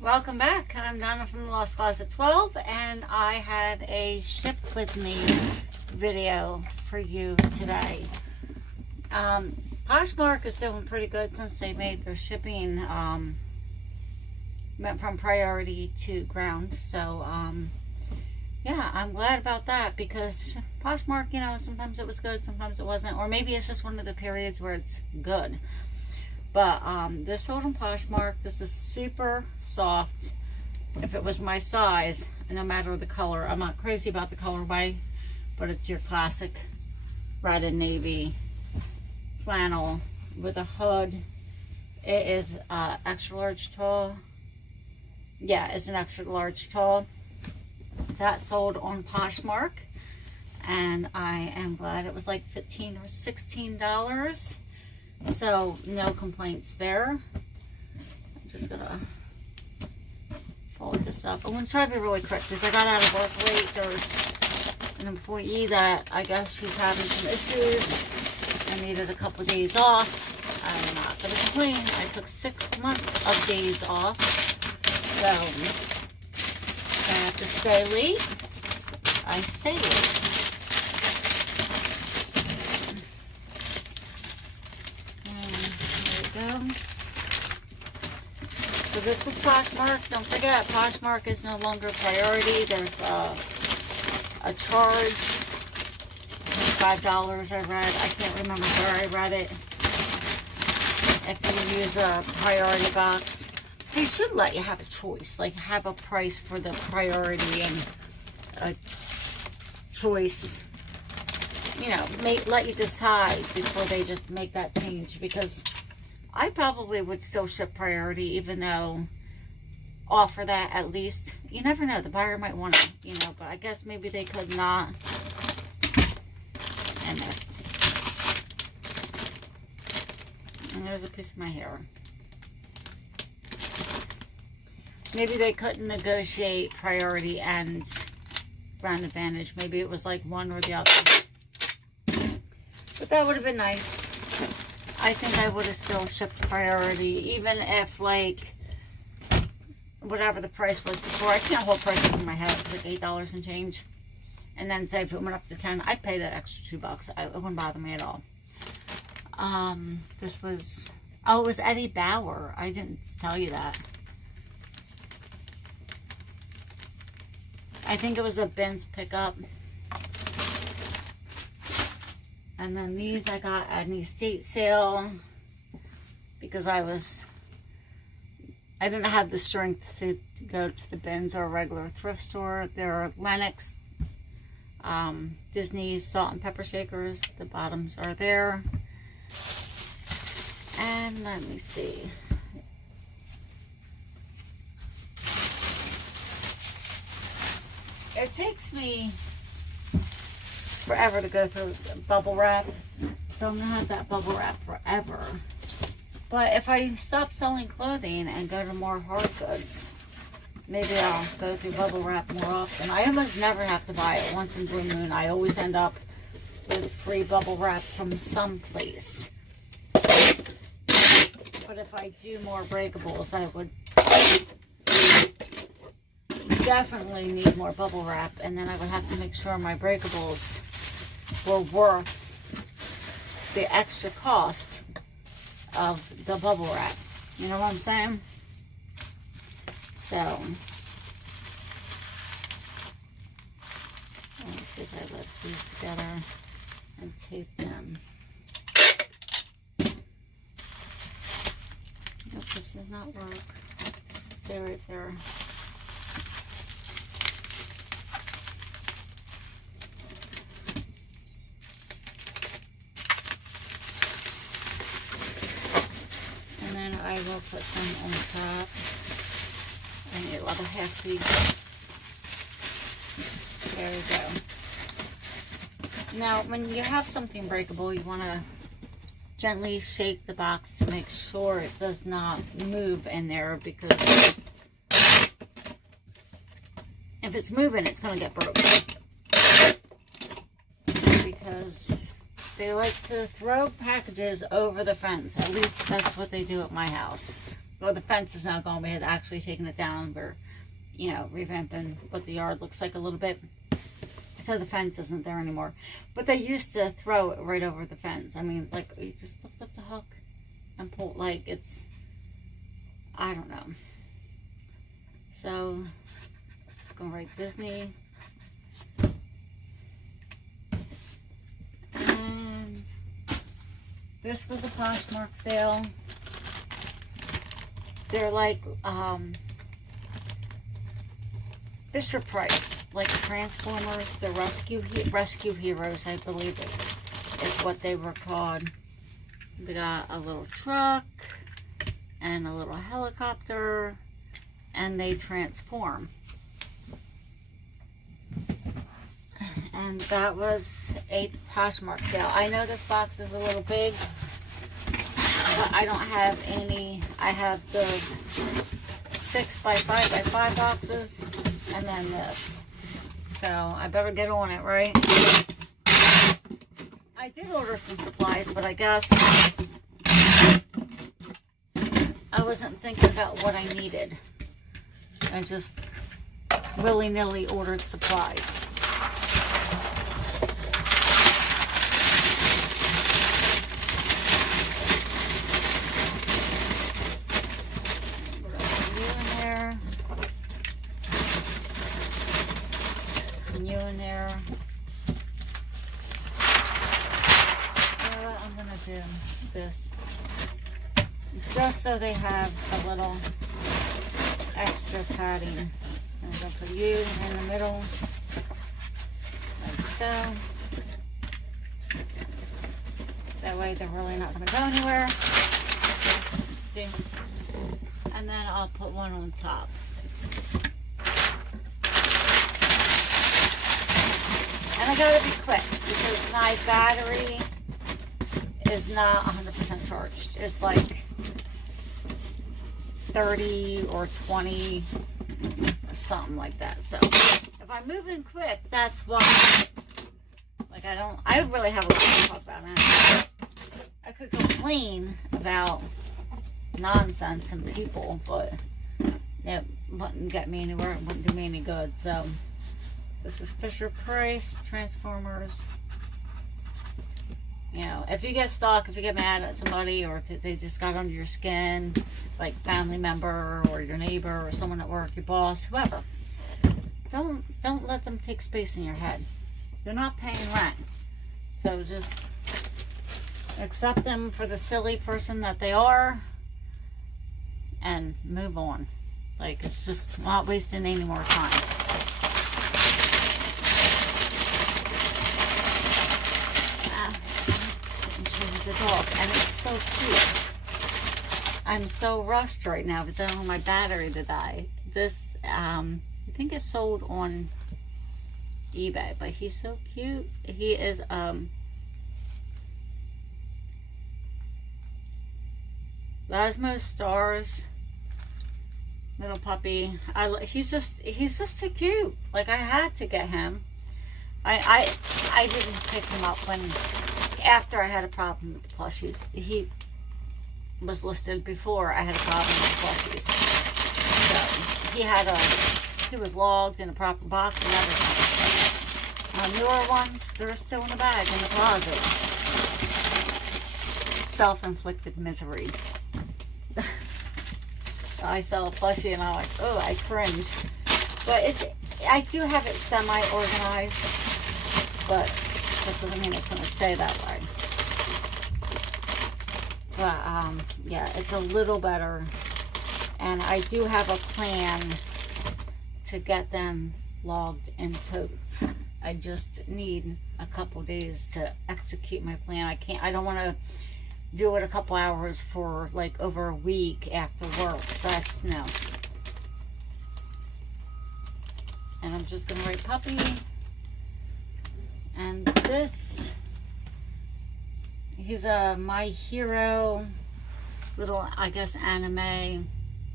Welcome back. I'm Donna from the Lost Closet 12, and I had a ship with me video for you today. Poshmark is doing pretty good since they made their shipping went from priority to ground. So yeah, I'm glad about that, because Poshmark, you know, sometimes it was good, sometimes it wasn't, or maybe it's just one of the periods where it's good. But this sold on Poshmark. This is super soft. If it was my size, no matter the color, I'm not crazy about the colorway, but it's your classic red and navy flannel with a hood. It is extra large tall. Yeah, it's an extra large tall. That sold on Poshmark, and I am glad. It was like $15 or $16. So no complaints there. I'm just gonna fold this up. I'm gonna try to be really quick because I got out of work late. There's an employee that I guess she's having some issues. I needed a couple of days off. I'm not gonna complain. I took 6 months of days off, so I have to stay late. I stay late. So this was Poshmark. Don't forget, Poshmark is no longer priority. There's a charge, $5 I read. I can't remember where I read it. If you use a priority box, they should let you have a choice, like have a price for the priority and a choice. You know, let you decide before they just make that change, because I probably would still ship priority, even though offer that at least. You never know, the buyer might want it, you know, but I guess maybe they could not. I missed. And there's a piece of my hair. Maybe they couldn't negotiate priority and brand advantage. Maybe it was like one or the other. But that would have been nice. I think I would have still shipped priority, even if, like, whatever the price was before. I can't hold prices in my head. It was like $8 and change. And then say if it went up to 10, I'd pay that extra $2. It wouldn't bother me at all. This was, oh, it was Eddie Bauer. I didn't tell you that. I think it was a Ben's pickup. And then these I got at an estate sale because I didn't have the strength to go to the bins or a regular thrift store. There are Lennox, Disney salt and pepper shakers. The bottoms are there. And let me see. It takes me forever to go through bubble wrap, so I'm gonna have that bubble wrap forever. But if I stop selling clothing and go to more hard goods, maybe I'll go through bubble wrap more often. I almost never have to buy it. Once in blue moon, I always end up with free bubble wrap from someplace. But if I do more breakables, I would definitely need more bubble wrap, and then I would have to make sure my breakables were worth the extra cost of the bubble wrap. You know what I'm saying? So let me see if I let these together and tape them. This does not work. Stay right there. I will put some on top. I need a little hefty. There we go. Now, when you have something breakable, you want to gently shake the box to make sure it does not move in there, because if it's moving, it's going to get broken. Because they like to throw packages over the fence. At least that's what they do at my house. well, the fence is now gone. We had actually taken it down. We're, you know, revamping what the yard looks like a little bit. So the fence isn't there anymore. But they used to throw it right over the fence. I mean, like, you just lift up the hook and pull, like, it's, I don't know. So, just gonna write Disney. And this was a Poshmark sale. They're like, Fisher Price, like Transformers, the Rescue Heroes, I believe it is what they were called. They got a little truck and a little helicopter, and they transform. And that was a Poshmark sale. I know this box is a little big, but I don't have any. I have the 6x5x5 boxes, and then this. So I better get on it, right? I did order some supplies, but I guess I wasn't thinking about what I needed. I just willy-nilly ordered supplies. You in there. I'm gonna do this just so they have a little extra padding. I'm gonna put you in the middle, like so. That way they're really not gonna go anywhere. See? And then I'll put one on top. And I gotta be quick because my battery is not 100% charged. It's like 30 or 20 or something like that. So if I'm moving quick, that's why. Like I really have a lot to talk about now. I could complain about nonsense and people, but it wouldn't get me anywhere. It wouldn't do me any good. So this is Fisher Price Transformers. You know, if you get stuck, if you get mad at somebody, or if they just got under your skin, like family member or your neighbor or someone at work, your boss, whoever, don't let them take space in your head. They're not paying rent. So just accept them for the silly person that they are and move on. Like, it's just not wasting any more time. The dog, and it's so cute. I'm so rushed right now because I don't want my battery to die. This, I think it's sold on eBay, but he's so cute. He is, Lasmo Stars little puppy. He's just too cute. Like, I had to get him. I didn't pick him up when after I had a problem with the plushies. He was listed before I had a problem with the plushies. So he was logged in a proper box and everything. My newer ones, they're still in the bag in the closet. Self-inflicted misery. I sell a plushie and I'm like, oh, I cringe. But I do have it semi-organized, but that doesn't mean it's going to stay that way. But, yeah, it's a little better. And I do have a plan to get them logged in totes. I just need a couple days to execute my plan. I don't want to do it a couple hours for like over a week after work. That's no. And I'm just going to write puppy. And this, he's a My Hero little, I guess, anime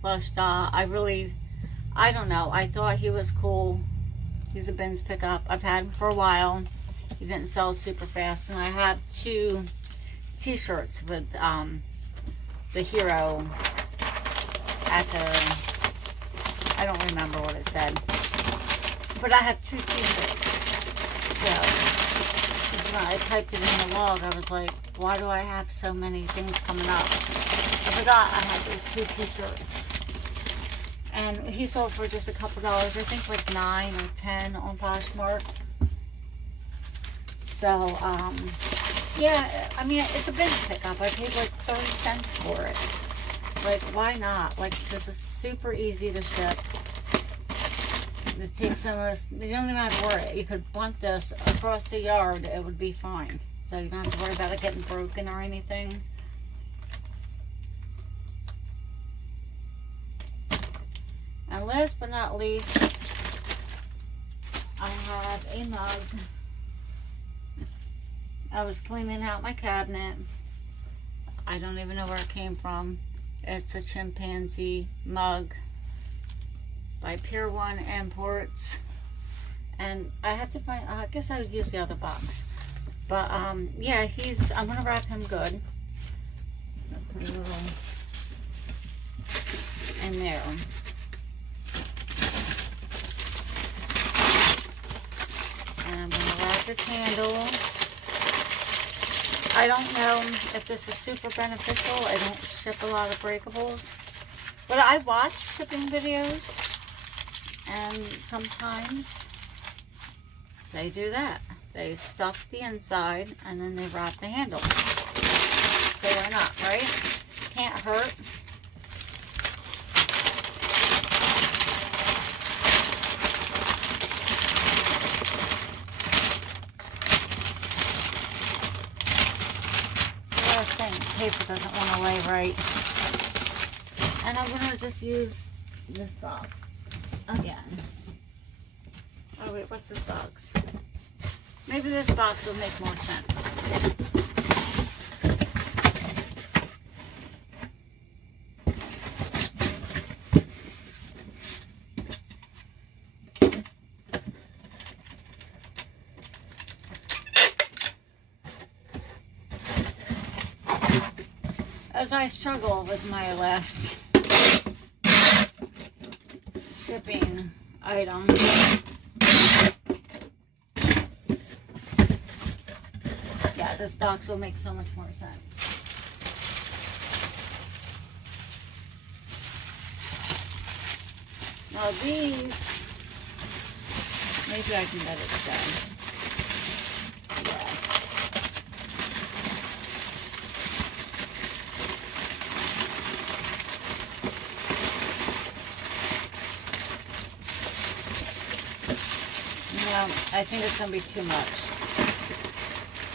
plush doll. I don't know. I thought he was cool. He's a bins pickup. I've had him for a while. He didn't sell super fast. And I have 2 t-shirts with the hero at the, I don't remember what it said, but I have 2 t-shirts. So, because when I typed it in the log, I was like, why do I have so many things coming up? I forgot I had those 2 t-shirts. And he sold for just a couple dollars, I think like 9 or 10 on Poshmark. So, yeah, I mean, it's a big pickup. I paid like 30 cents for it. Like, why not? Like, this is super easy to ship. This takes almost, you don't even have to worry. You could blunt this across the yard, it would be fine. So you don't have to worry about it getting broken or anything. And last but not least, I have a mug. I was cleaning out my cabinet. I don't even know where it came from. It's a chimpanzee mug by Pier 1 Imports. And I had to find, I guess I would use the other box. But, yeah, I'm going to wrap him good. Put a little in there. And I'm going to wrap his handle. I don't know if this is super beneficial. I don't ship a lot of breakables. But I watch shipping videos. And sometimes they do that. They stuff the inside and then they wrap the handle. So why not, right? Can't hurt. Paper doesn't want to lay right. And I'm going to just use this box again. Oh wait, what's this box? Maybe this box will make more sense. As I struggle with my last shipping item, yeah, this box will make so much more sense. Now these, maybe I can get it done. I think it's going to be too much.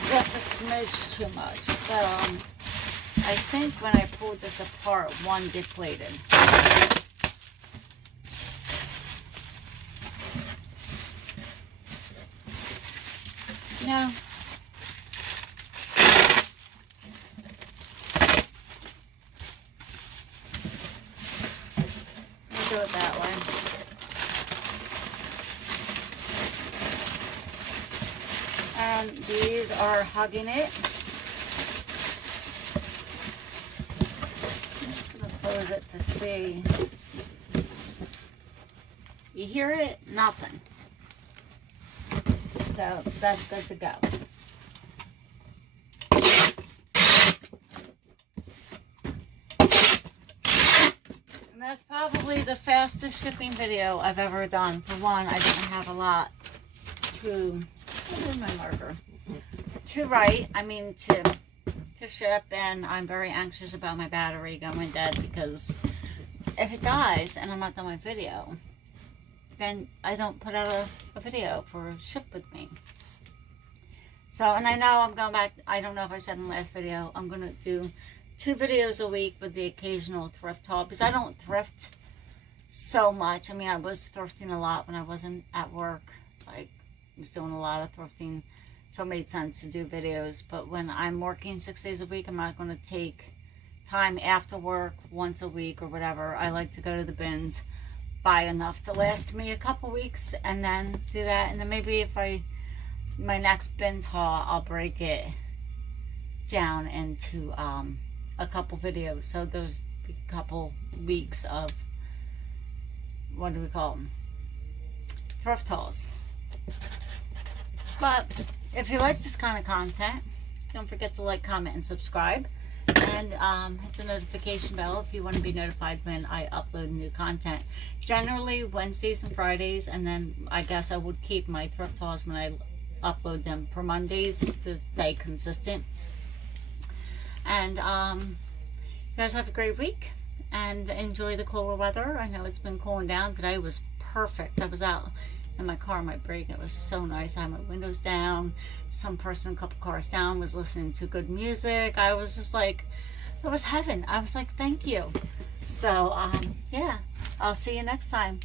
Just a smidge too much. So, I think when I pulled this apart, one deflated. No. We'll do it that way. And these are hugging it. I'm just going to close it to see. You hear it? Nothing. So that's good to go. And that's probably the fastest shipping video I've ever done. For one, I didn't have a lot to... Where's my marker? To write, I mean to ship, and I'm very anxious about my battery going dead, because if it dies and I'm not done my video, then I don't put out a video for ship with me. So, and I know I'm going back, I don't know if I said in the last video, I'm going to do 2 videos a week with the occasional thrift haul, because I don't thrift so much. I mean, I was thrifting a lot when I wasn't at work. Like, I was doing a lot of thrifting, so it made sense to do videos. But when I'm working 6 days a week, I'm not going to take time after work once a week or whatever. I like to go to the bins, buy enough to last me a couple weeks, and then do that. And then maybe if my next bins haul, I'll break it down into a couple videos. So those couple weeks of, what do we call them, thrift hauls. But if you like this kind of content, don't forget to like, comment, and subscribe. And hit the notification bell if you want to be notified when I upload new content. Generally Wednesdays and Fridays, and then I guess I would keep my thrift hauls when I upload them for Mondays to stay consistent. And you guys have a great week and enjoy the cooler weather. I know it's been cooling down. Today was perfect. I was out in my car, my break. It was so nice. I had my windows down. Some person a couple cars down was listening to good music. I was just like, it was heaven. I was like, thank you. So yeah, I'll see you next time.